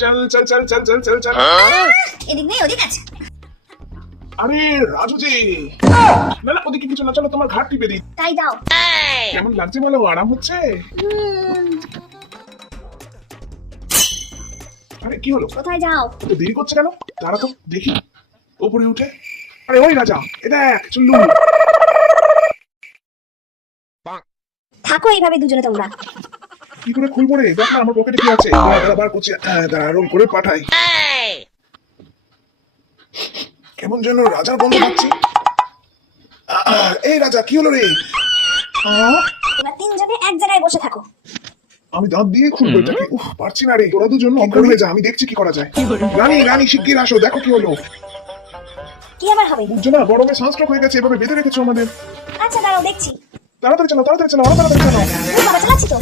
চল চল চল চল চল চল চল। এদিক নেই ওদিক আছে। আরে রাজু জি, না না ওদিকে কিছু না, চলো তোমার ঘাট টিপে দিই। তাই দাও। কেমন লাগছে বলো? আরাম হচ্ছে? আরে কি হলো? কোথায় যাও? তো দেরি করছে কেন? দাঁড়া তো দেখি উপরে উঠে। আরে ওই রাজা, এ দেখ চুল্লু। থাকো এইভাবে দুজনে তোমরা। কি করে খুলবো রে? দেখ না আমার পকেটে কি আছে। দাঁড়া বার করছি, দাঁড়া রোল করে পাঠাই। কেমন যেন রাজার গন্ধ পাচ্ছি। এই রাজা কি হলো রে? তোমরা তিনজনে এক জায়গায় বসে থাকো। আমি দাঁত দিয়ে খুলবো এটাকে। উফ পারছি না রে, তোরা দুজন অজ্ঞান হয়ে যা, আমি দেখছি কি করা যায়। রানী রানী শিগগির আসো, দেখো কি হলো। কি আবার হবে? বুঝছো না গরমে সানস্ট্রোক হয়ে গেছে, এভাবে বেঁধে রেখেছো আমাদের। আচ্ছা দাঁড়াও দেখছি। তাড়াতাড়ি চলো তাড়াতাড়ি চলো, আরো তাড়াতাড়ি চলো। বাবা চালাচ্ছি তো।